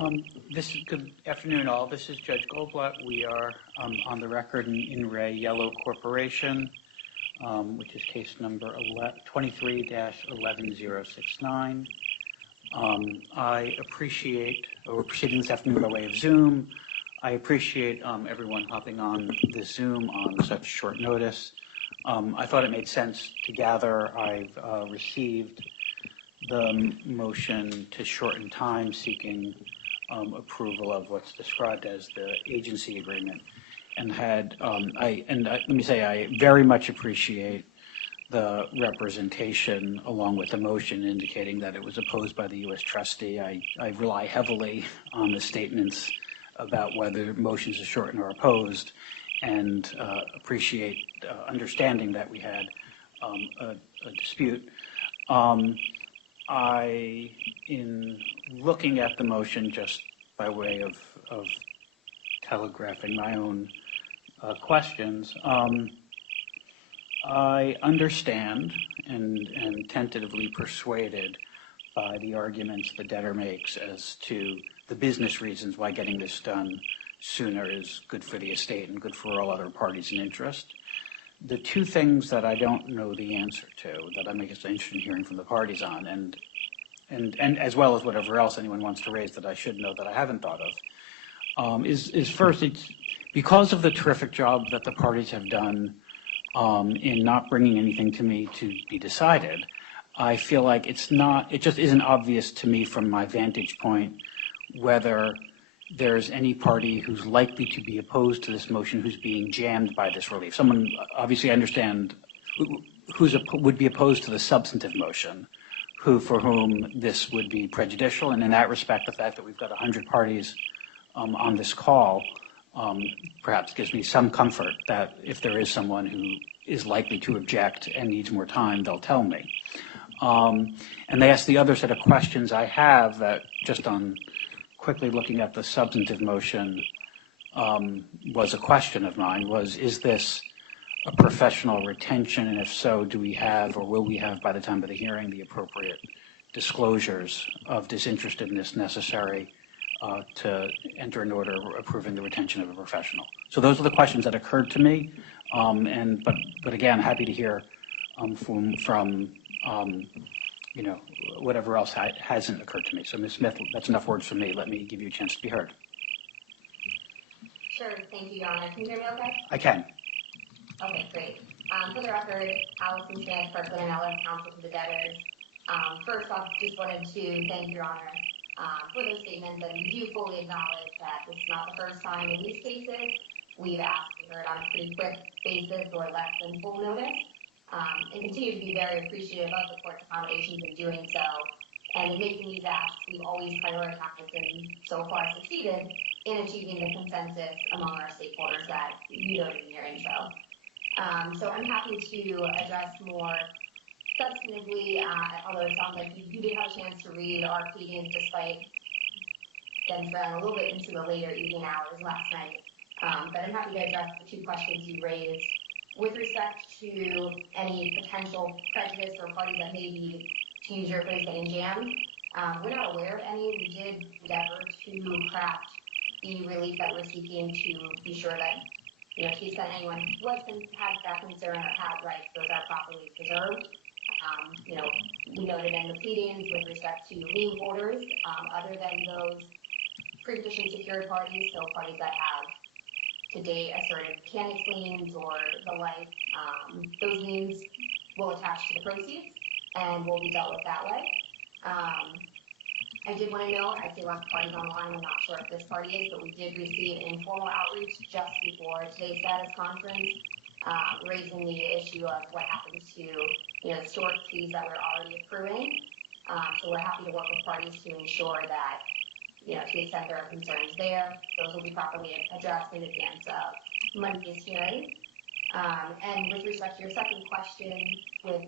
Good afternoon, all. This is Judge Goldblatt. We are on the record in re Yellow Corporation, which is case number 23-11069. I appreciate, we're proceeding this afternoon by way of Zoom. I appreciate everyone hopping on this Zoom on such short notice. I thought it made sense to gather. I've received the motion to shorten time seeking approval of what's described as the agency agreement, and let me say I very much appreciate the representation along with the motion indicating that it was opposed by the U.S. trustee. I rely heavily on the statements about whether motions are shortened or opposed, and appreciate understanding that we had a dispute. In looking at the motion, just by way of telegraphing my own questions, I understand and am tentatively persuaded by the arguments the debtor makes as to the business reasons why getting this done sooner is good for the estate and good for all other parties in interest. The two things that I don't know the answer to, that I'm interested in hearing from the parties on, and as well as whatever else anyone wants to raise that I should know that I haven't thought of, is first, it's because of the terrific job that the parties have done in not bringing anything to me to be decided. I feel like it just isn't obvious to me from my vantage point whether there's any party who's likely to be opposed to this motion who's being jammed by this relief. Someone, obviously I understand, would be opposed to the substantive motion, for whom this would be prejudicial. And in that respect, the fact that we've got 100 parties on this call perhaps gives me some comfort that if there is someone who is likely to object and needs more time, they'll tell me. And they asked the other set of questions I have that, just on quickly looking at the substantive motion, was a question of mine, is this a professional retention? And if so, do we have, or will we have by the time of the hearing, the appropriate disclosures of disinterestedness necessary to enter an order approving the retention of a professional? So those are the questions that occurred to me. But again, happy to hear from whatever else hasn't occurred to me. So Ms. Smith, that's enough words from me. Let me give you a chance to be heard. Sure, thank you, Your Honor. Can you hear me okay? I can. Okay, great. For the record, Allison Smith, Kirkland & Ellis, counsel to the debtors. First off, just wanted to thank Your Honor for those statements, and we do fully acknowledge that this is not the first time in these cases we've asked to be heard on a pretty quick basis or less than full notice, and continue to be very appreciative of the court's accommodations in doing so. And in making these asks, we've always prioritized and so far succeeded in achieving the consensus among our stakeholders that you noted in your intro. So I'm happy to address more substantively, although it sounds like you did have a chance to read our pleadings despite venturing a little bit into the later evening hours last night. But I'm happy to address the two questions you raised. With respect to any potential prejudice or parties that may be, to use your phrase, getting jammed, we're not aware of any. We did endeavor to craft the relief that we're seeking to be sure that, to the extent anyone had that concern or had rights, those are properly preserved. We noted in the pleadings with respect to lien holders, other than those pre-petition secured parties, so parties that have to date asserted mechanics liens or the like, those liens will attach to the proceeds and will be dealt with that way. I did want to note, I see lots of parties online, I'm not sure if this party is, but we did receive an informal outreach just before today's status conference, raising the issue of what happens to historic fees that we're already accruing. So we're happy to work with parties to ensure that, to the extent there are concerns there, those will be properly addressed in advance of Monday's hearing. And with respect to your second question with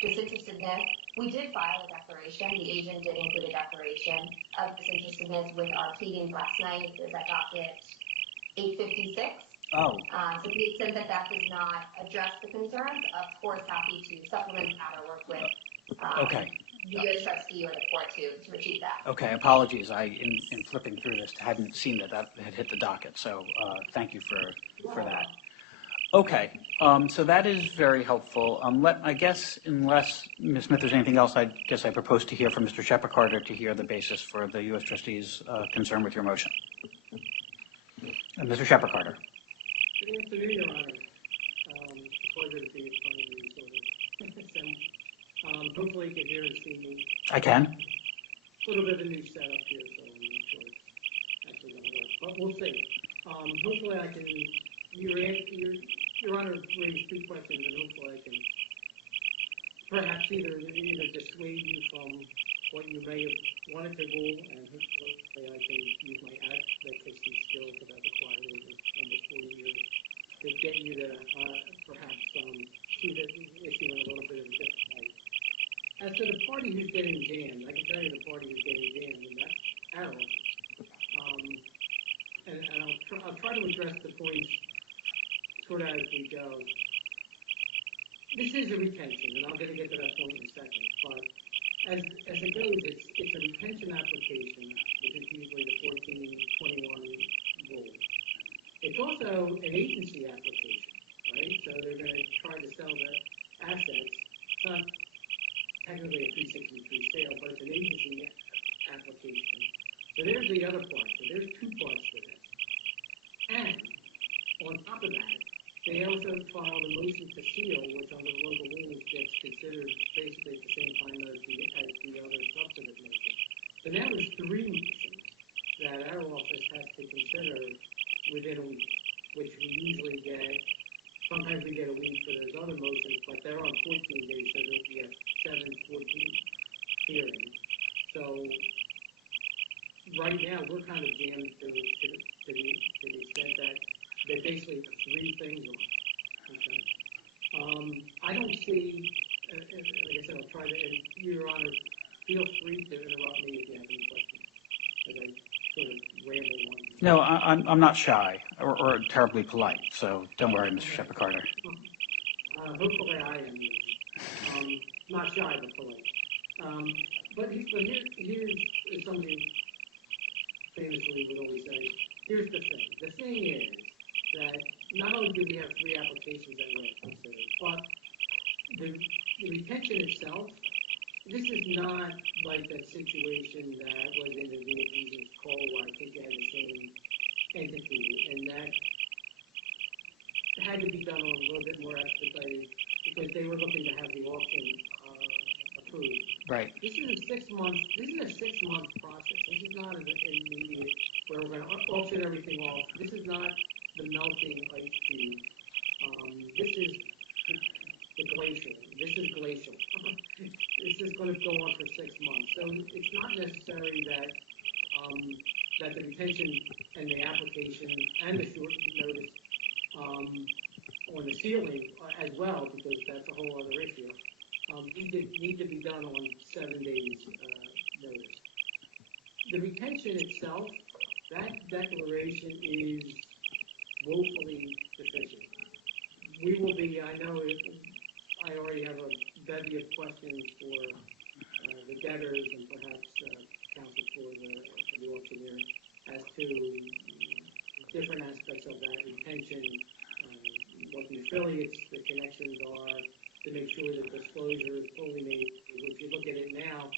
disinterestedness, we did file a declaration. The agent did include a declaration of disinterestedness with our pleadings last night. It was at docket 856. Oh. So to the extent that that does not address the concerns, of course, happy to supplement that or work with okay. the U.S. trustee or the court to retrieve that. Okay, apologies. In flipping through this, hadn't seen that had hit the docket. So thank you for that. Okay, so that is very helpful. I guess unless Ms. Smith, there's anything else, I guess I propose to hear from Mr. Shepard to hear the basis for the U.S. trustee's concern with your motion. Mr. Shepard. Good afternoon, Your Honor. It's a pleasure to be in front of you. So, hopefully you can hear and see me. I can. A little bit of a new setup here, so I'm not sure it's actually going to work. But we'll see. Hopefully I can, Your Honor raised two questions, and hopefully I can perhaps either dissuade you from what you may have wanted to rule, and hopefully I can use my advocacy skills that I've acquired over almost 40 years to get you to perhaps see the issue in a little bit of a different light. As to the party who's getting jammed, I can tell you the party who's getting jammed, and that's Arrow. And I'll try to address the points sort of as we go. This is a retention, and I'm going to get to that point in a second. But as it goes, it's a retention application, which is usually the 1421 rule. It's also an agency application, right? So they're going to try to sell the assets. It's not technically a 363 sale, but it's an agency application. So there's the other part. So there's two parts to this. And on top of that, they also filed a motion to seal, which under the local rules gets considered basically at the same time as the other substantive motion. So now there's three motions that our office has to consider within a week, which we usually get. Sometimes we get a week for those other motions, but they're on 14 days, so there'll be a 7/14 hearing. So right now we're kind of jammed to the extent that they basically have three things on. Okay. I don't see, like I said, I'll try to, and Your Honor, feel free to interrupt me if you have any questions, as I sort of ramble on. No, I'm not shy or terribly polite, so don't worry, Mr. Shepard. Hopefully I am. Not shy, but polite. But here's something famously would always say. Here's the thing. The thing is that not only do we have three applications that we have to consider, but the retention itself, this is not like that situation that was in the Vietnamese coal where I think you had the same entity, and that had to be done on a little bit more expedited because they were looking to have the auction approved. Right. This is a 6 month. This is a 6-month process. This is not an immediate where we're going to auction everything off. This is not the melting ice cube. This is the glacial. This is glacial. This is going to go on for 6 months. So it's not necessary that that the retention and the application and the short notice or the sealing as well, because that's a whole other issue, need to be done on 7 days notice. The retention itself, that declaration is woefully deficient. We will be, I know I already have a bevy of questions for the debtors and perhaps counsel for the auctioneer as to different aspects of that retention, what the affiliates, the connections are, to make sure that disclosure is fully made. If you look at it now,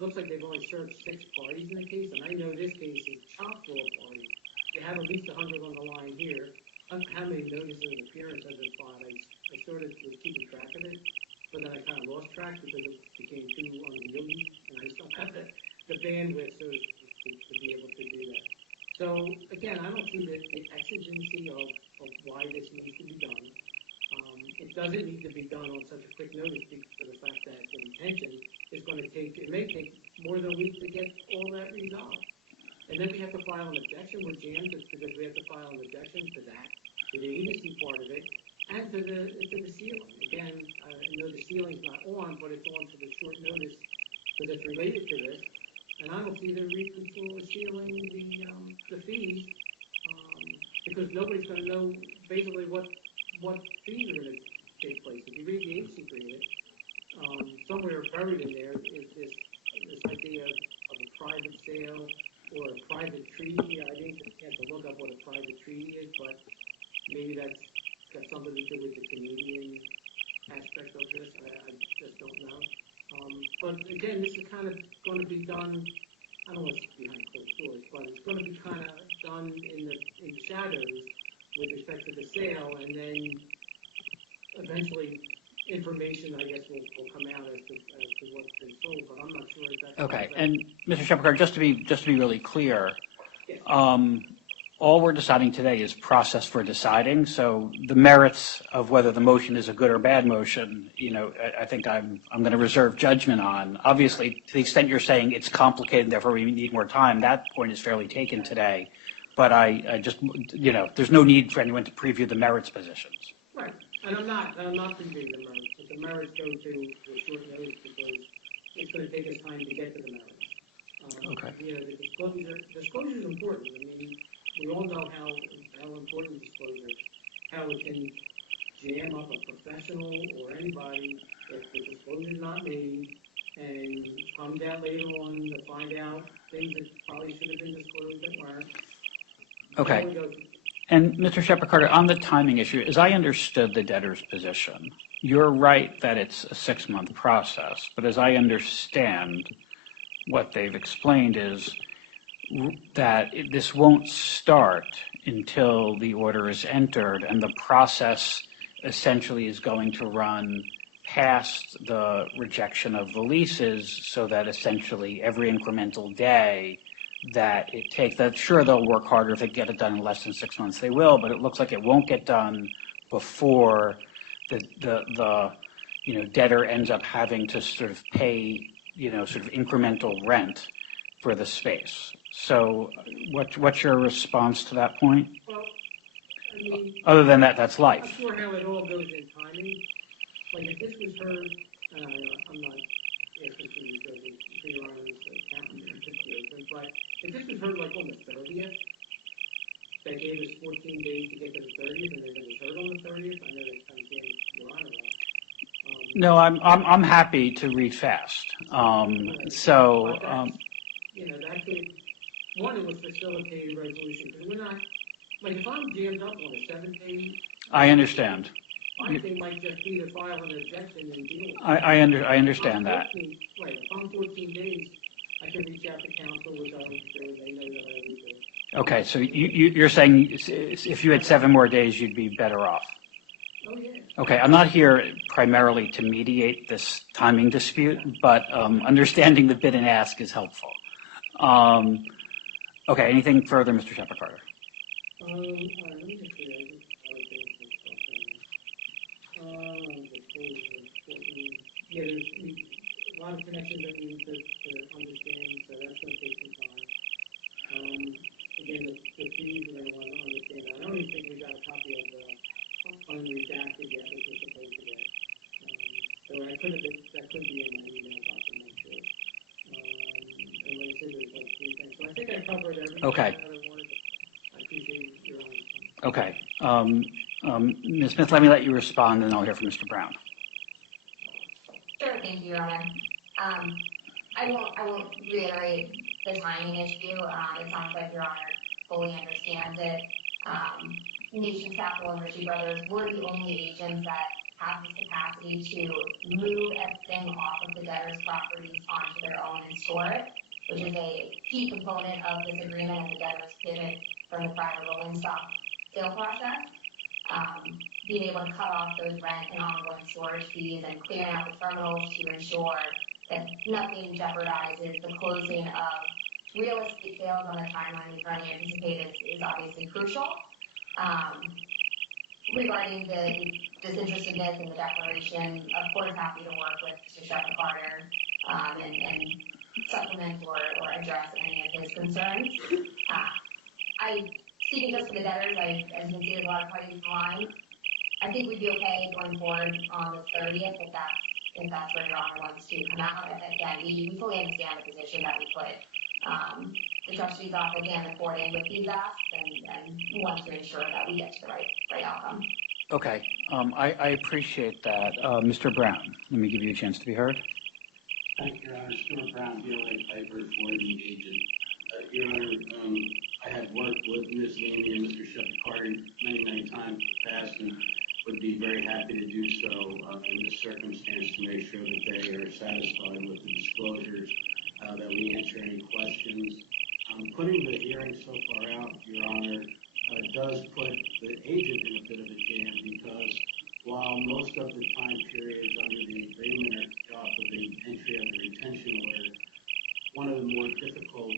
looks like they've only served 6 parties in the case, and I know this case is chock full of parties. They have at least 100 on the line here. How many notices of appearance has been filed? I sort of was keeping track of it, but then I kind of lost track because it became too unwieldy, and I just don't have the bandwidth to be able to do that. So again, I don't see the exigency of why this needs to be done. It doesn't need to be done on such a quick notice because of the fact that the retention is going to take, it may take more than a week to get all that resolved. And then we have to file an objection. We're jammed because we have to file an objection to that, to the agency part of it, and to the sealing. Again, I know the sealing's not on, but it's on for the short notice because it's related to this. And I don't see the reason for sealing the fees because nobody's going to know basically what fees are going to take place. If you read the agency agreement, somewhere buried in there is this idea of a private sale or a private treaty. I think you have to look up what a private treaty is, but maybe that's got something to do with the Canadian aspect of this. I just don't know. But again, this is kind of going to be done. I don't know what's behind closed doors, but it's going to be kind of done in the shadows with respect to the sale, and then eventually information, I guess, will come out as to what's been sold. But I'm not sure exactly. Okay, and Mr. Shepherd, just to be really clear, Yes. all we're deciding today is process for deciding. So the merits of whether the motion is a good or bad motion, I think I'm going to reserve judgment on. Obviously, to the extent you're saying it's complicated, therefore we need more time, that point is fairly taken today. But I just, there's no need for anyone to preview the merits positions. Right, and I'm not previewing the merits, but the merits go to the short notice because it's going to take us time to get to the merits. Okay. The disclosure is important. I mean, we all know how important disclosure is, how it can jam up a professional or anybody if the disclosure is not made and comes out later on to find out things that probably should have been disclosed that weren't. Okay. And Mr. Shepherd-Carter, on the timing issue, as I understood the debtor's position, you're right that it's a 6-month process, but as I understand, what they've explained is that this won't start until the order is entered, and the process essentially is going to run past the rejection of the leases, so that essentially every incremental day that it takes, that sure they'll work harder if they get it done in less than 6 months, they will, but it looks like it won't get done before the debtor ends up having to sort of pay, sort of incremental rent for the space. So what's your response to that point? Well, I mean, other than that, that's life. I'm not sure how it all goes in timing. Like if this was heard, I'm not asking for you for your honor's accountant situation, but if this was heard like on the 30th, that gave us 14 days to get to the 30th, and then it was heard on the 30th. I know that's kind of getting your honor up. No, I'm happy to read fast. That could, one, it would facilitate a resolution, because we're not, like, if I'm jammed up on a 7-day, I understand. my thing might just be to file an objection and deal with it. I understand that. Right, if I'm 14 days, I can reach out to counsel, which I always do, and they know that I always do. Okay, so you're saying if you had 7 more days, you'd be better off? Oh, yeah. Okay, I'm not here primarily to mediate this timing dispute, but understanding the bid and ask is helpful. Okay, anything further, Mr. Shepherd-Carter? All right, let me just see. There's a lot of connections that we need to understand, so that's going to take some time. Again, the fees, we're going to want to understand. I don't even think we got a copy of the unredacted yet, which we're supposed to get. So that could be in my email box, I'm not sure. And like I said, there's like 3 things. So I think I covered everything Okay. that I wanted. I appreciate your honesty. Okay. Ms. Smith, let me let you respond, and I'll hear from Mr. Brown. Sure, thank you, Your Honor. I won't reiterate the timing issue. It sounds like Your Honor fully understands it. Nations Capital and Ritchie Brothers were the only agents that have this capacity to move everything off of the debtor's properties onto their own and store it, which is a key component of this agreement and the debtor's pivot from the prior rolling stock sale process. Being able to cut off those rent and ongoing storage fees and clearing out the terminals to ensure that nothing jeopardizes the closing of real estate sales on the timeline we currently anticipate is obviously crucial. Regarding the disinterestedness in the declaration, of course, happy to work with Mr. Shepherd-Carter and supplement or address any of his concerns. Speaking just for the debtors, as you can see, there's a lot of parties in the line. I think we'd be okay going forward on the 30th if that's where Your Honor wants to come out. Again, we fully understand the position that we put the trustee's office and the court in with these asks, and want to ensure that we get to the right outcome. Okay, I appreciate that. Mr. Brown, let me give you a chance to be heard. Thank you, Your Honor. Stuart Brown, DLA Piper for the agent. Your Honor, I have worked with Ms. Amy and Mr. Shepard many times in the past and would be very happy to do so in this circumstance to make sure that they are satisfied with the disclosures, that we answer any questions. Putting the hearing so far out, Your Honor, does put the agent in a bit of a jam because while most of the time periods under the agreement are off of the entry of the retention order, one of the more difficult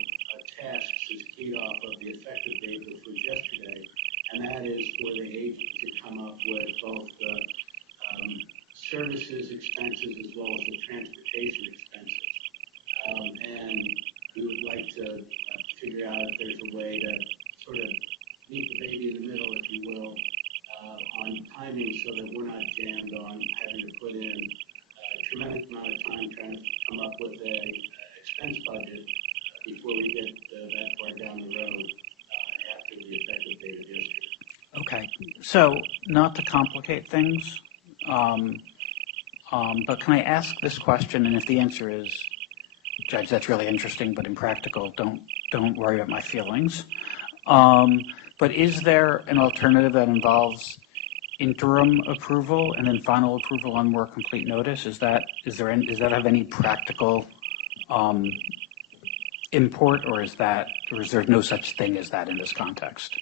tasks is keyed off of the effective date, which was yesterday, and that is for the agent to come up with both the services expenses as well as the transportation expenses. And we would like to figure out if there's a way to sort of meet the baby in the middle, if you will, on timing so that we're not jammed on having to put in a tremendous amount of time trying to come up with a expense budget before we get that far down the road after the effective date of yesterday. Okay, so not to complicate things, but can I ask this question? And if the answer is, Judge, that's really interesting, but impractical, don't worry about my feelings. But is there an alternative that involves interim approval and then final approval on more complete notice? Does that have any practical import, or is there no such thing as that in this context?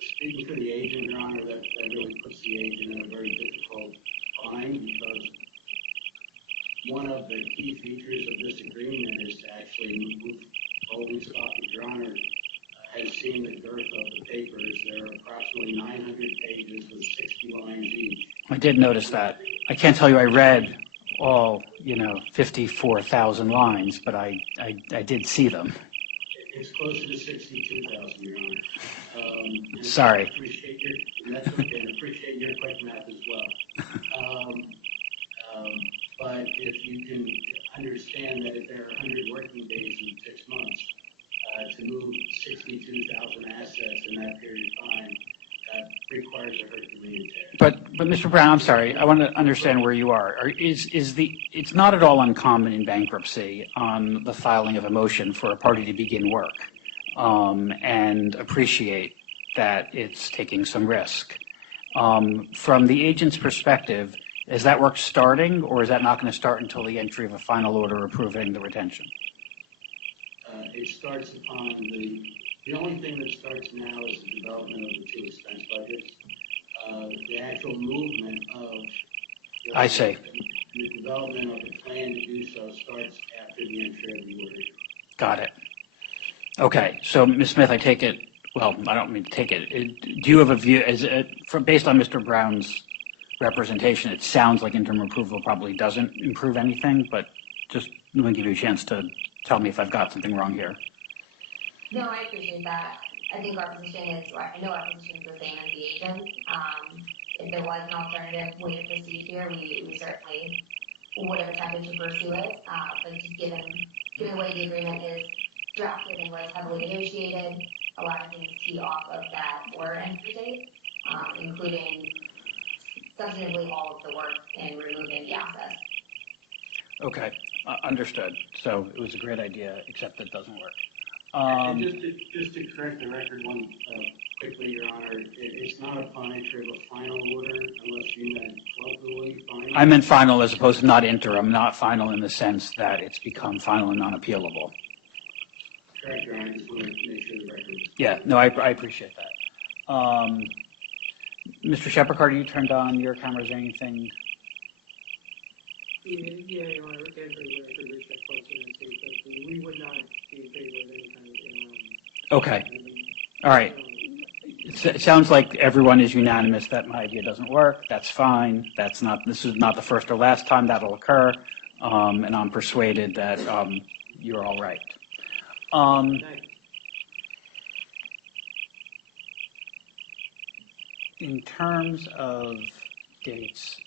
Speaking for the agent, Your Honor, that really puts the agent in a very difficult bind because one of the key features of this agreement is to actually move rolling stock. Your Honor has seen the girth of the papers. There are approximately 900 pages with 60 lines each. I did notice that. I can't tell you I read all, 54,000 lines, but I did see them. It's closer to 62,000, Your Honor. Sorry. That's okay, and appreciate your quick math as well. But if you can understand that if there are 100 working days in 6 months, to move 62,000 assets in that period of time requires a Herculean task. But Mr. Brown, I'm sorry. I want to understand where you are. It's not at all uncommon in bankruptcy on the filing of a motion for a party to begin work and appreciate that it's taking some risk. From the agent's perspective, is that work starting, or is that not going to start until the entry of a final order approving the retention? It starts upon the only thing that starts now is the development of the 2 expense budgets. The actual movement of I see. The development of the plan to do so starts after the entry of the order. Got it. Okay, so Ms. Smith, I take it, well, I don't mean to take it. Do you have a view, based on Mr. Brown's representation, it sounds like interim approval probably doesn't improve anything, but just let me give you a chance to tell me if I've got something wrong here. No, I appreciate that. I think our position is, I know our position is the same as the agent. If there was an alternative way to proceed here, we certainly would have attempted to pursue it. But just given the way the agreement is drafted and was heavily negotiated, a lot of things key off of that order entry date, including substantively all of the work in removing the assets. Okay, understood. So it was a great idea, except it doesn't work. And just to correct the record quickly, Your Honor, it's not upon entry of a final order unless you meant colloquially final. I meant final as opposed to not interim, not final in the sense that it's become final and non-appealable. Correct, Your Honor. I just wanted to make sure the record was Yeah, no, I appreciate that. Mr. Shepard, you turned on your camera. Is there anything? Yeah, Your Honor, again, for the record, Rich, that question and say that we would not be in favor of any kind of interim. Okay. All right. It sounds like everyone is unanimous that my idea doesn't work. That's fine. This is not the first or last time that'll occur. And I'm persuaded that you're all right. In terms of dates,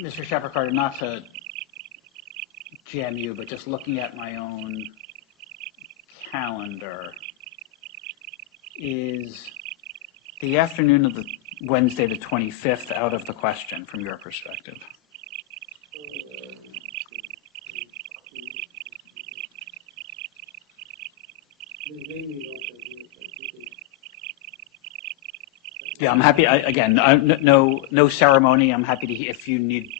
Mr. Shepard, not to jam you, but just looking at my own calendar, is the afternoon of the Wednesday the 25th out of the question from your perspective? Yeah, I'm happy. Again, no ceremony. I'm happy to, if you need,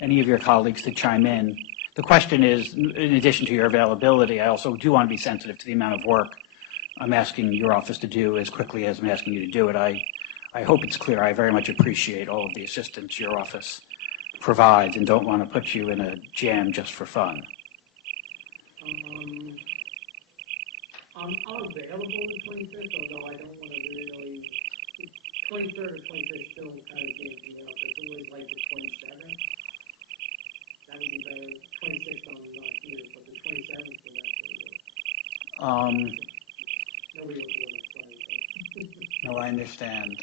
any of your colleagues to chime in. The question is, in addition to your availability, I also do want to be sensitive to the amount of work I'm asking your office to do as quickly as I'm asking you to do it. I hope it's clear. I very much appreciate all of the assistance your office provides and don't want to put you in a jam just for fun. I'm available the 25th, although I don't want to really, 23rd or 25th still kind of gives me up. It's always like the 27th. That would be better. 26th I'm not here, but the 27th would actually work. Nobody wants to go on Friday, but. No, I understand.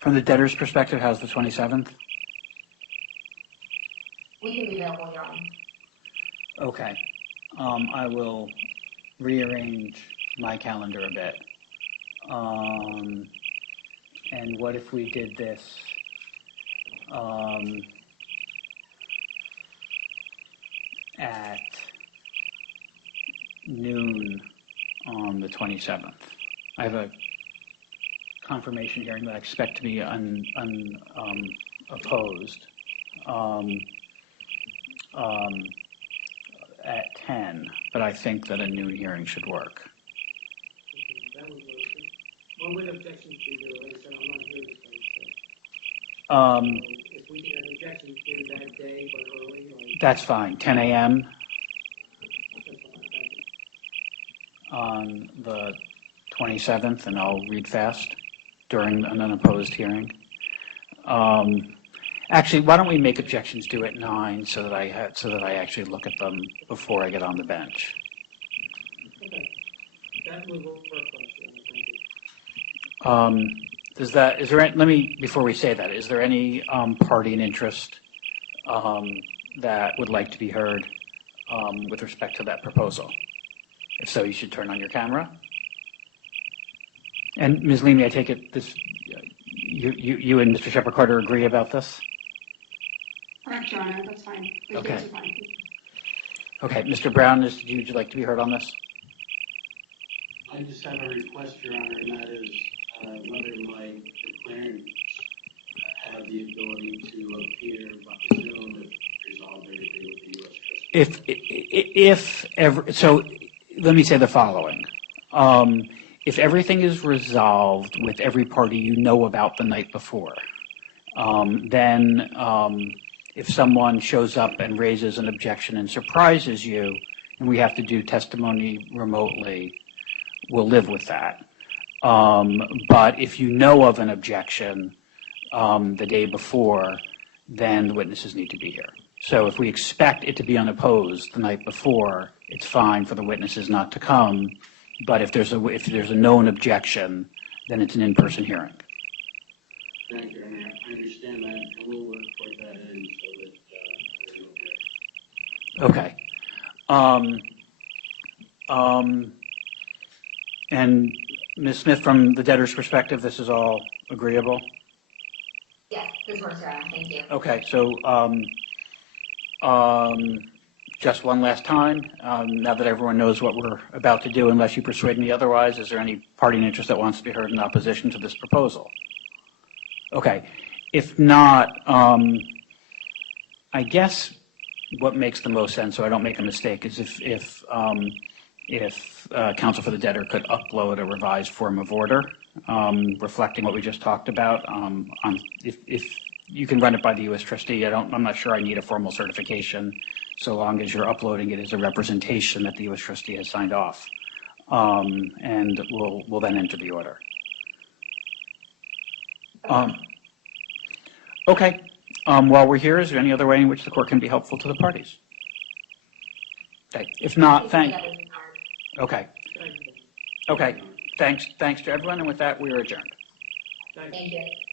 From the debtor's perspective, how's the 27th? We can be available, Your Honor. Okay. I will rearrange my calendar a bit. And what if we did this at noon on the 27th? I have a confirmation hearing that I expect to be unopposed at 10, but I think that a noon hearing should work. That would work. One with objections to do, like I said, I'm not here this day, so. If we can have objections to that day, but early, like. That's fine. 10 a.m. That's fine, thank you. on the 27th, and I'll read fast during an unopposed hearing. Actually, why don't we make objections due at 9 so that I actually look at them before I get on the bench? Okay. That would work for us, thank you. Let me, before we say that, is there any party in interest that would like to be heard with respect to that proposal? If so, you should turn on your camera. And Ms. Leamy, I take it you and Mr. Shepard-Carter agree about this? Correct, Your Honor, that's fine. Okay. That's fine. Okay, Mr. Brown, would you like to be heard on this? I just have a request, Your Honor, and that is whether my declarants have the ability to appear by Zoom if resolved everything with the U.S. trustee. So let me say the following. If everything is resolved with every party you know about the night before, then if someone shows up and raises an objection and surprises you, and we have to do testimony remotely, we'll live with that. But if you know of an objection the day before, then the witnesses need to be here. So if we expect it to be unopposed the night before, it's fine for the witnesses not to come. But if there's a known objection, then it's an in-person hearing. Thank you, Your Honor. I understand that, and we'll work toward that end so that there's no objection. Okay. And Ms. Smith, from the debtor's perspective, this is all agreeable? Yes, this works, Your Honor. Thank you. Okay, so just one last time, now that everyone knows what we're about to do, unless you persuade me otherwise, is there any party in interest that wants to be heard in opposition to this proposal? Okay, if not, I guess what makes the most sense, so I don't make a mistake, is if counsel for the debtor could upload a revised form of order reflecting what we just talked about. If you can run it by the U.S. trustee, I'm not sure I need a formal certification, so long as you're uploading it as a representation that the U.S. trustee has signed off, and we'll then enter the order. Okay. While we're here, is there any other way in which the court can be helpful to the parties? Okay. If not, Okay. Okay. Thanks to everyone, and with that, we are adjourned. Thanks. Thank you.